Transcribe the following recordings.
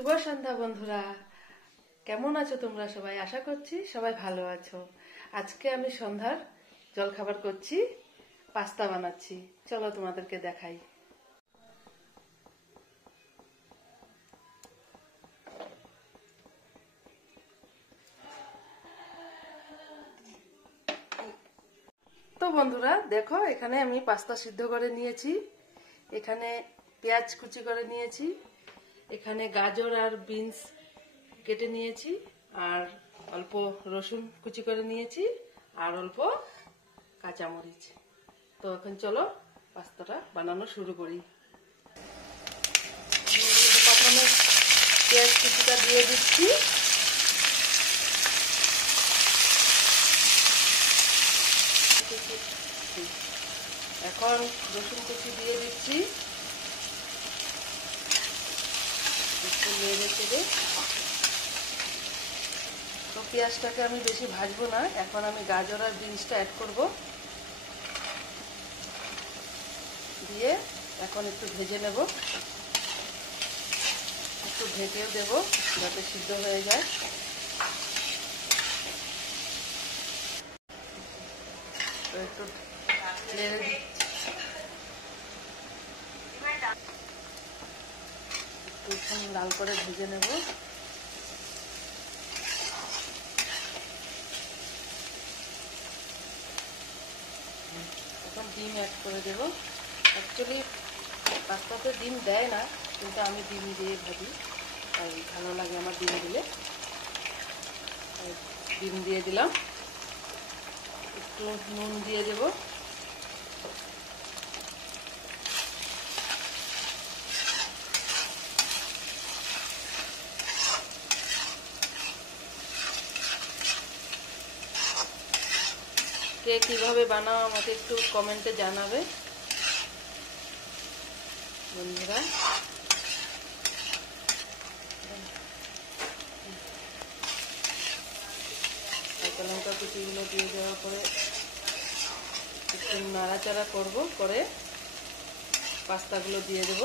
শুভ সন্ধ্যা বন্ধুরা, কেমন আছো তোমরা সবাই? আশা করছি সবাই ভালো আছো। আজকে আমি সন্ধ্যার জলখাবার করছি, পাস্তা বানাচ্ছি। চলো তোমাদেরকে দেখাই। তো বন্ধুরা দেখো, এখানে আমি পাস্তা সিদ্ধ করে নিয়েছি, এখানে পেঁয়াজ কুচি করে নিয়েছি, এখানে গাজর আর বিনস কেটে নিয়েছি, আর অল্প রসুন কুচি করে নিয়েছি, আর অল্প কাঁচামরিচ। তো এখন চলো পাস্তাটা বানানো শুরু করি। প্রথমে পেঁয়াজ কুচিটা দিয়ে দিচ্ছি, এখন রসুন কুচি দিয়ে দিচ্ছি, একটু নেড়ে চেড়ে। তো পেঁয়াজটাকে আমি বেশি ভাজবো না, এখন আমি গাজর আর বিনসটা অ্যাড করব, দিয়ে এখন একটু ভেজে নেব, একটু ঢেকেও দেব যাতে সিদ্ধ হয়ে যায়। তো একটু নেড়ে দিচ্ছি, একটু লাল করে ভেজে নেব। এখন ডিম অ্যাড করে দেব। অ্যাকচুয়ালি পাস্তাতে ডিম দেয় না, কিন্তু আমি ডিম দিয়ে ভাজি, তাই ভালো লাগে আমার ডিম দিলে। ডিম দিয়ে দিলাম, একটু নুন দিয়ে দেব, কে কিভাবে বানাও আমাকে একটু কমেন্টে জানাবে বন্ধুরা। কাঁচা লঙ্কা কুচিগুলো দিয়ে দেওয়ার পরে একটু নাড়াচাড়া করব, করে পাস্তাগুলো দিয়ে দেব।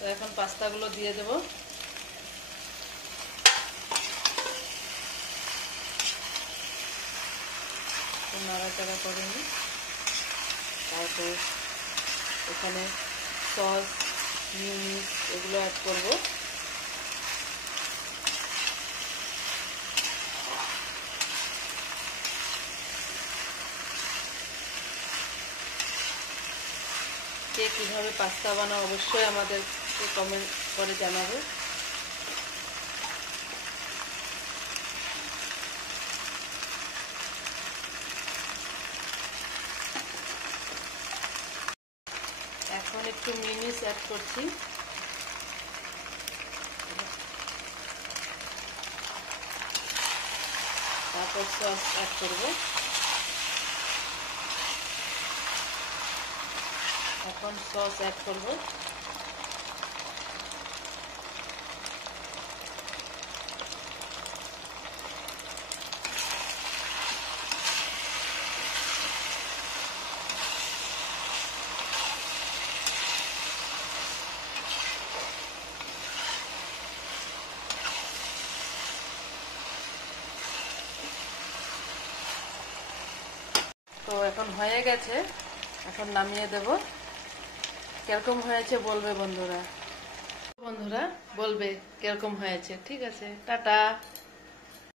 তো এখন পাস্তাগুলো দিয়ে দেব, নাড়াচাড়া করে নিই। তারপর এখানে সস, মিউনিস এগুলো অ্যাড করব। কে কিভাবে পাস্তা বানাও অবশ্যই আমাদেরকে কমেন্ট করে জানাবে। এখন একটু মিউনিস অ্যাড করছি, তারপর সস অ্যাড করব। এখন সস অ্যাড করব, তো এখন হয়ে গেছে, এখন নামিয়ে দেব। কিরকম হয়েছে বলবে বন্ধুরা, বলবে কিরকম হয়েছে। ঠিক আছে, টাটা।